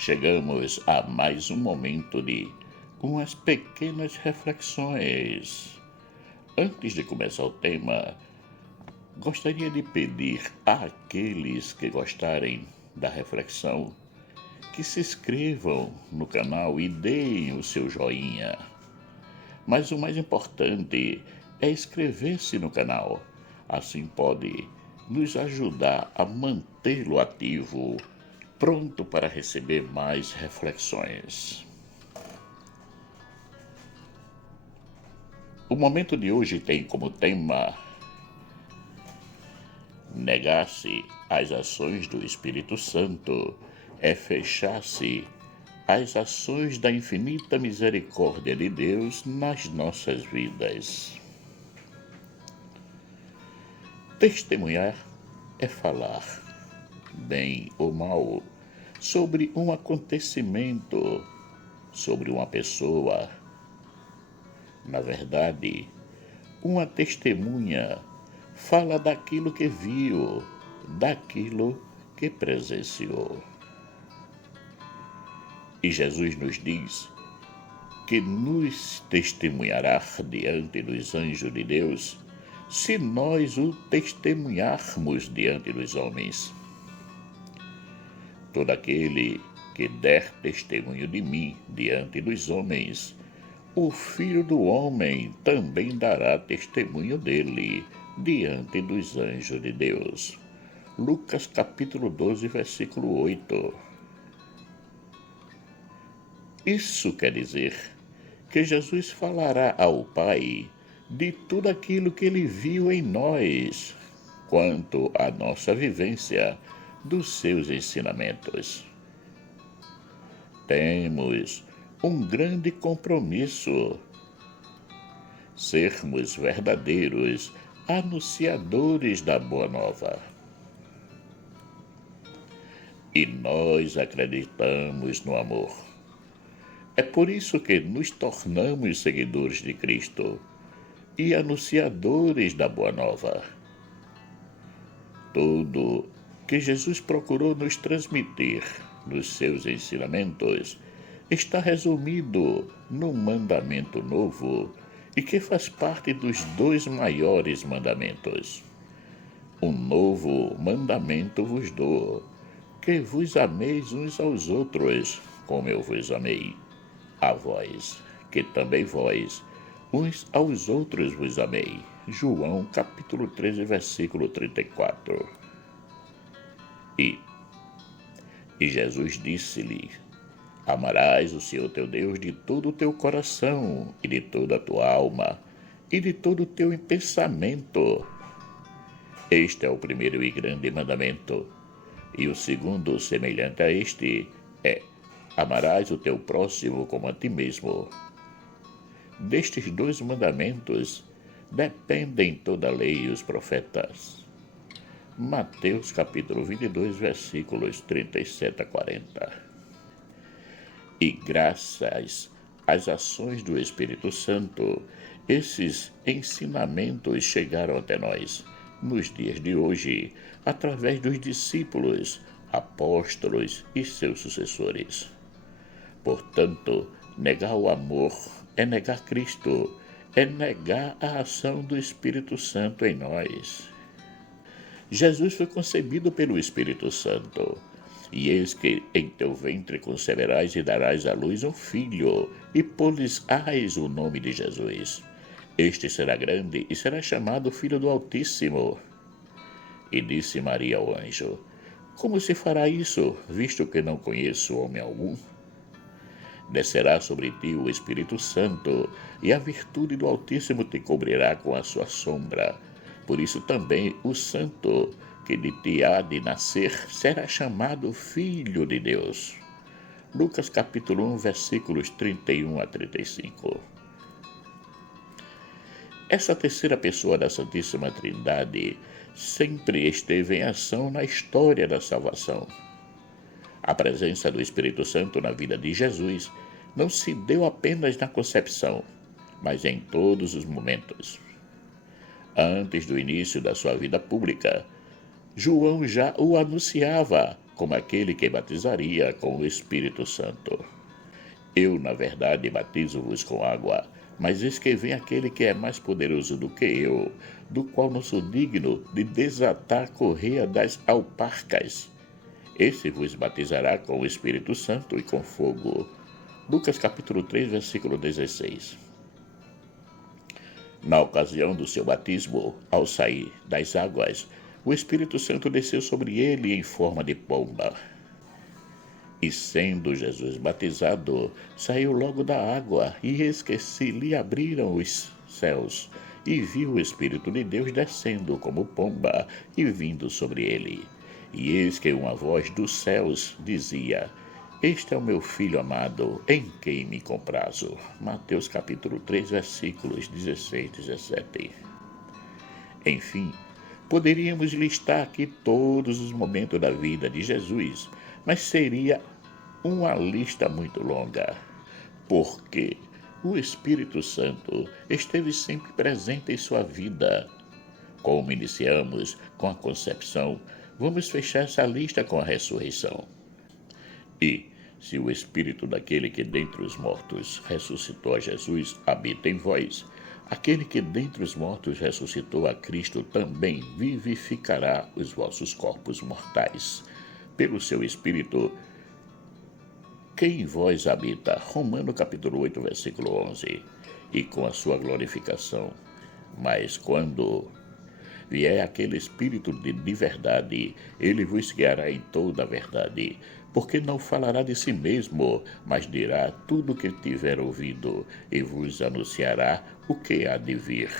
chegamos a mais um momento de umas pequenas reflexões. Antes de começar o tema, gostaria de pedir àqueles que gostarem da reflexão que se inscrevam no canal e deem o seu joinha. Mas o mais importante é inscrever-se no canal. Assim pode nos ajudar a mantê-lo ativo, pronto para receber mais reflexões. O momento de hoje tem como tema negar-se às ações do Espírito Santo é fechar-se às ações da infinita misericórdia de Deus nas nossas vidas. Testemunhar é falar, bem ou mal, sobre um acontecimento, sobre uma pessoa. Na verdade, uma testemunha fala daquilo que viu, daquilo que presenciou. E Jesus nos diz que nos testemunhará diante dos anjos de Deus se nós o testemunharmos diante dos homens. Todo aquele que der testemunho de mim diante dos homens, o Filho do Homem também dará testemunho dele diante dos anjos de Deus. Lucas capítulo 12, versículo 8. Isso quer dizer que Jesus falará ao Pai de tudo aquilo que ele viu em nós, quanto à nossa vivência dos seus ensinamentos. Temos um grande compromisso: sermos verdadeiros anunciadores da Boa Nova. E nós acreditamos no amor. É por isso que nos tornamos seguidores de Cristo e anunciadores da Boa Nova. Tudo que Jesus procurou nos transmitir nos seus ensinamentos está resumido num mandamento novo e que faz parte dos 2 maiores mandamentos. Um novo mandamento vos dou, que vos ameis uns aos outros, como eu vos amei. A vós, que também vós, uns aos outros vos amei. João capítulo 13, versículo 34. E Jesus disse-lhe: amarás o Senhor teu Deus de todo o teu coração, e de toda a tua alma, e de todo o teu pensamento. Este é o primeiro e grande mandamento. E o segundo, semelhante a este, é: amarás o teu próximo como a ti mesmo. Destes 2 mandamentos dependem toda a lei e os profetas. Mateus capítulo 22, versículos 37 a 40. E graças às ações do Espírito Santo, esses ensinamentos chegaram até nós, nos dias de hoje, através dos discípulos, apóstolos e seus sucessores. Portanto, negar o amor é negar Cristo, é negar a ação do Espírito Santo em nós. Jesus foi concebido pelo Espírito Santo. E eis que em teu ventre conceberás e darás à luz um filho, e pôr-lhes-ás o nome de Jesus. Este será grande e será chamado Filho do Altíssimo. E disse Maria ao anjo: como se fará isso, visto que não conheço homem algum? Descerá sobre ti o Espírito Santo, e a virtude do Altíssimo te cobrirá com a sua sombra. Por isso também o santo que de ti há de nascer será chamado Filho de Deus. Lucas capítulo 1, versículos 31 a 35. Essa terceira pessoa da Santíssima Trindade sempre esteve em ação na história da salvação. A presença do Espírito Santo na vida de Jesus não se deu apenas na concepção, mas em todos os momentos. Antes do início da sua vida pública, João já o anunciava como aquele que batizaria com o Espírito Santo. Eu, na verdade, batizo-vos com água, mas eis que vem aquele que é mais poderoso do que eu, do qual não sou digno de desatar a correia das alparcas. Esse vos batizará com o Espírito Santo e com fogo. Lucas capítulo 3, versículo 16. Na ocasião do seu batismo, ao sair das águas, o Espírito Santo desceu sobre ele em forma de pomba. E sendo Jesus batizado, saiu logo da água, e eis que se lhe abriram os céus, e viu o Espírito de Deus descendo como pomba e vindo sobre ele. E eis que uma voz dos céus dizia: Este é o meu Filho amado, em quem me comprazo. Mateus capítulo 3, versículos 16 e 17. Enfim, poderíamos listar aqui todos os momentos da vida de Jesus, mas seria uma lista muito longa, porque o Espírito Santo esteve sempre presente em sua vida. Como iniciamos com a concepção, vamos fechar essa lista com a ressurreição. E, se o Espírito daquele que dentre os mortos ressuscitou a Jesus habita em vós, aquele que dentre os mortos ressuscitou a Cristo também vivificará os vossos corpos mortais, pelo seu Espírito que em vós habita. Romanos capítulo 8, versículo 11. E com a sua glorificação. Mas quando vier aquele Espírito de verdade, ele vos guiará em toda a verdade, porque não falará de si mesmo, mas dirá tudo o que tiver ouvido, e vos anunciará o que há de vir.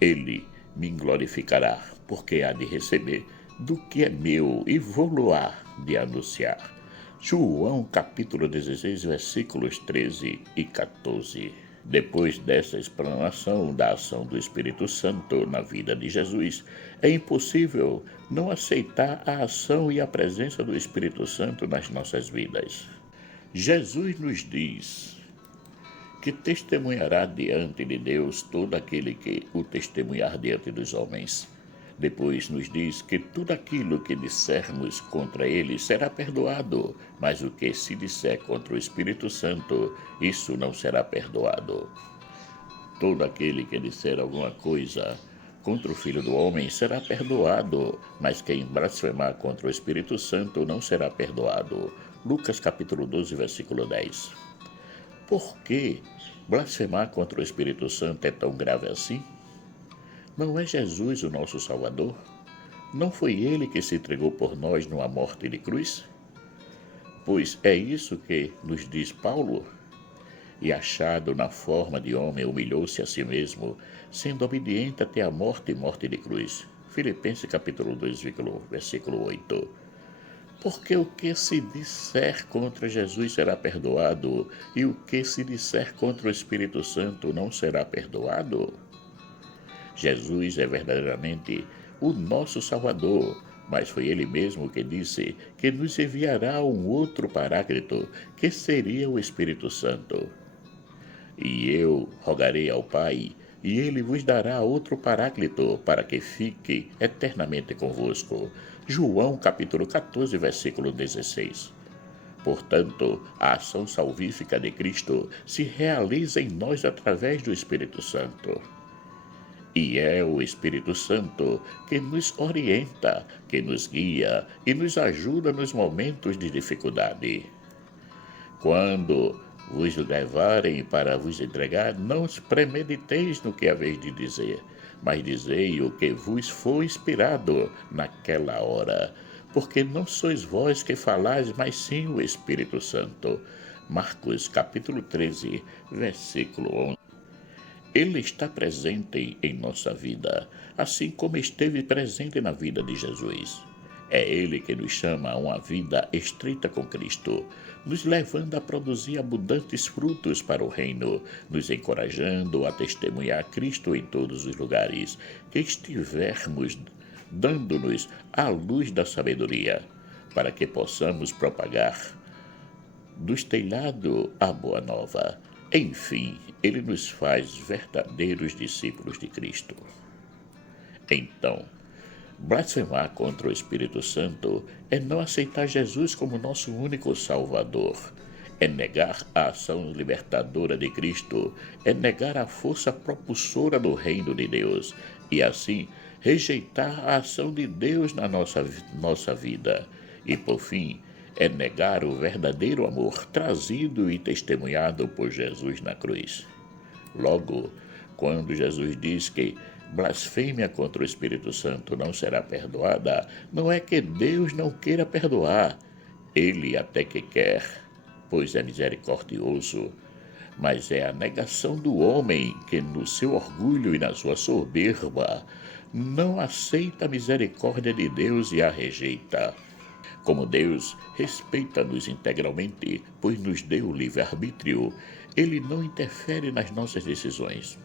Ele me glorificará, porque há de receber do que é meu, e vou-lo-á de anunciar. João capítulo 16, versículos 13 e 14. Depois dessa explanação da ação do Espírito Santo na vida de Jesus, é impossível não aceitar a ação e a presença do Espírito Santo nas nossas vidas. Jesus nos diz que testemunhará diante de Deus todo aquele que o testemunhar diante dos homens. Depois nos diz que tudo aquilo que dissermos contra ele será perdoado, mas o que se disser contra o Espírito Santo, isso não será perdoado. Todo aquele que disser alguma coisa contra o Filho do Homem será perdoado, mas quem blasfemar contra o Espírito Santo não será perdoado. Lucas capítulo 12, versículo 10. Por que blasfemar contra o Espírito Santo é tão grave assim? Não é Jesus o nosso Salvador? Não foi ele que se entregou por nós numa morte de cruz? Pois é isso que nos diz Paulo. E achado na forma de homem, humilhou-se a si mesmo, sendo obediente até a morte e morte de cruz. Filipenses capítulo 2, versículo 8. Porque o que se disser contra Jesus será perdoado, e o que se disser contra o Espírito Santo não será perdoado? Jesus é verdadeiramente o nosso Salvador, mas foi ele mesmo que disse que nos enviará um outro Paráclito, que seria o Espírito Santo. E eu rogarei ao Pai, e ele vos dará outro Paráclito, para que fique eternamente convosco. João capítulo 14, versículo 16. Portanto, a ação salvífica de Cristo se realiza em nós através do Espírito Santo. E é o Espírito Santo que nos orienta, que nos guia e nos ajuda nos momentos de dificuldade. Quando vos levarem para vos entregar, não os premediteis no que haveis de dizer, mas dizei o que vos foi inspirado naquela hora, porque não sois vós que falais, mas sim o Espírito Santo. Marcos capítulo 13, versículo 11. Ele está presente em nossa vida, assim como esteve presente na vida de Jesus. É Ele que nos chama a uma vida estreita com Cristo, nos levando a produzir abundantes frutos para o reino, nos encorajando a testemunhar Cristo em todos os lugares que estivermos, dando-nos a luz da sabedoria, para que possamos propagar dos telhados a boa nova. Enfim, ele nos faz verdadeiros discípulos de Cristo. Então, Blasfemar contra o Espírito Santo é não aceitar Jesus como nosso único Salvador. É negar a ação libertadora de Cristo, é negar a força propulsora do reino de Deus e, assim, rejeitar a ação de Deus na nossa vida. E, por fim, é negar o verdadeiro amor trazido e testemunhado por Jesus na cruz. Logo, quando Jesus diz que blasfêmia contra o Espírito Santo não será perdoada, não é que Deus não queira perdoar. Ele até que quer, pois é misericordioso, mas é a negação do homem que, no seu orgulho e na sua soberba, não aceita a misericórdia de Deus e a rejeita. Como Deus respeita-nos integralmente, pois nos deu livre-arbítrio, Ele não interfere nas nossas decisões.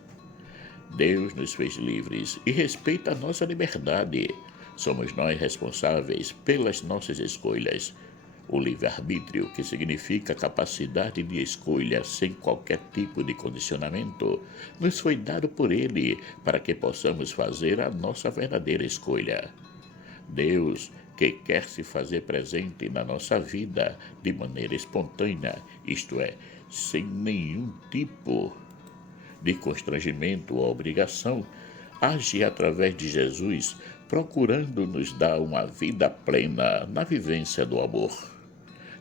Deus nos fez livres e respeita a nossa liberdade. Somos nós responsáveis pelas nossas escolhas. O livre-arbítrio, que significa capacidade de escolha sem qualquer tipo de condicionamento, nos foi dado por Ele para que possamos fazer a nossa verdadeira escolha. Deus, que quer se fazer presente na nossa vida de maneira espontânea, isto é, sem nenhum tipo de constrangimento ou obrigação, age através de Jesus, procurando nos dar uma vida plena na vivência do amor,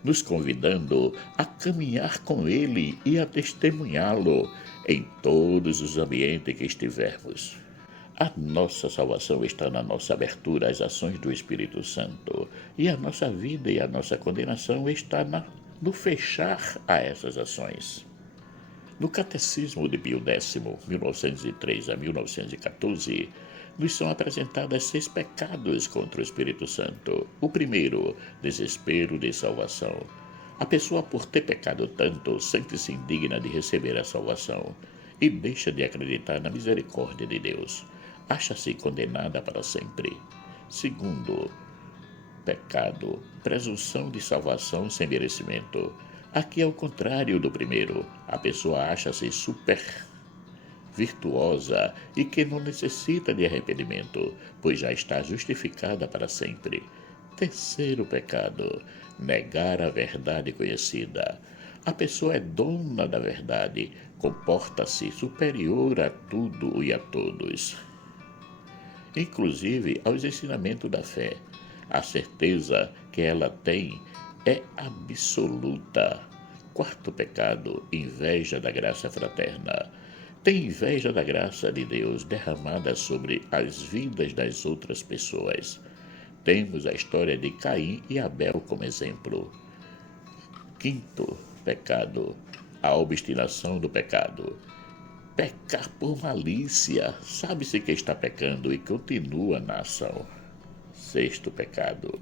nos convidando a caminhar com Ele e a testemunhá-lo em todos os ambientes que estivermos. A nossa salvação está na nossa abertura às ações do Espírito Santo, e a nossa vida e a nossa condenação está no fechar a essas ações. No Catecismo de Pio X, 1903 a 1914, nos são apresentados 6 pecados contra o Espírito Santo. O primeiro, desespero de salvação. A pessoa, por ter pecado tanto, sente-se indigna de receber a salvação e deixa de acreditar na misericórdia de Deus. Acha-se condenada para sempre. Segundo, pecado, presunção de salvação sem merecimento. Aqui é o contrário do primeiro. A pessoa acha-se super virtuosa e que não necessita de arrependimento, pois já está justificada para sempre. Terceiro pecado, negar a verdade conhecida. A pessoa é dona da verdade, comporta-se superior a tudo e a todos, inclusive aos ensinamentos da fé. A certeza que ela tem é absoluta. Quarto pecado, inveja da graça fraterna. Tem inveja da graça de Deus derramada sobre as vidas das outras pessoas. Temos a história de Caim e Abel como exemplo. Quinto pecado, a obstinação do pecado. Pecar por malícia. Sabe-se que está pecando e continua na ação. Sexto pecado,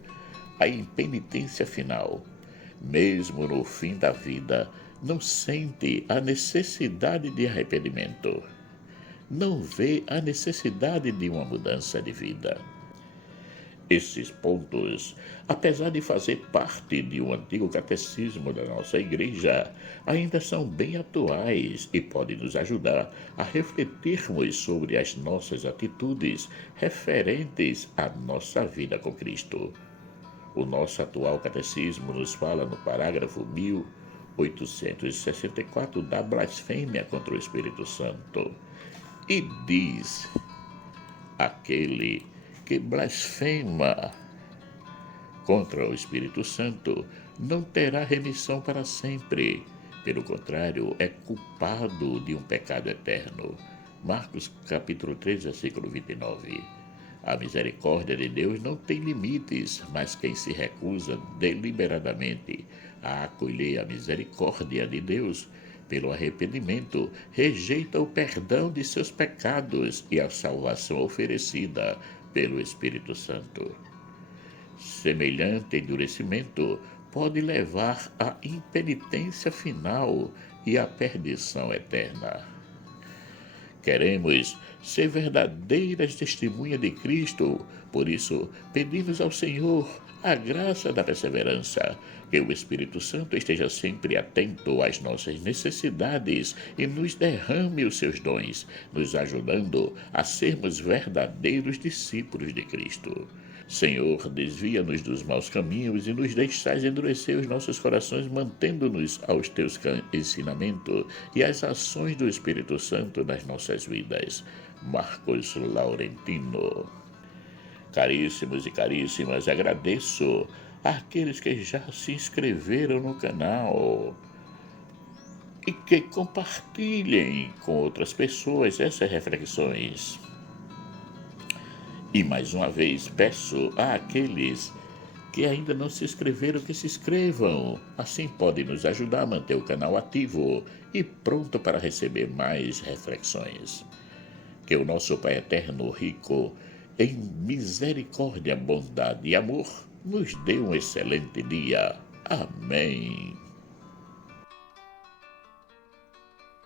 a impenitência final. Mesmo no fim da vida, não sente a necessidade de arrependimento. Não vê a necessidade de uma mudança de vida. Esses pontos, apesar de fazer parte de um antigo catecismo da nossa igreja, ainda são bem atuais e podem nos ajudar a refletirmos sobre as nossas atitudes referentes à nossa vida com Cristo. O nosso atual catecismo nos fala no parágrafo 1864 da blasfêmia contra o Espírito Santo e diz: aquele que blasfema contra o Espírito Santo não terá remissão para sempre. Pelo contrário, é culpado de um pecado eterno. Marcos capítulo 3, versículo 29. A misericórdia de Deus não tem limites, mas quem se recusa deliberadamente a acolher a misericórdia de Deus pelo arrependimento, rejeita o perdão de seus pecados e a salvação oferecida pelo Espírito Santo. Semelhante endurecimento pode levar à impenitência final e à perdição eterna. Queremos ser verdadeiras testemunhas de Cristo, por isso pedimos ao Senhor a graça da perseverança, que o Espírito Santo esteja sempre atento às nossas necessidades e nos derrame os seus dons, nos ajudando a sermos verdadeiros discípulos de Cristo. Senhor, desvia-nos dos maus caminhos e nos deixais endurecer os nossos corações, mantendo-nos aos teus ensinamentos e às ações do Espírito Santo nas nossas vidas. Marcos Laurentino. Caríssimos e caríssimas, agradeço àqueles que já se inscreveram no canal e que compartilhem com outras pessoas essas reflexões. E mais uma vez peço àqueles que ainda não se inscreveram que se inscrevam. Assim podem nos ajudar a manter o canal ativo e pronto para receber mais reflexões. Que o nosso Pai Eterno, rico em misericórdia, bondade e amor, nos dê um excelente dia. Amém.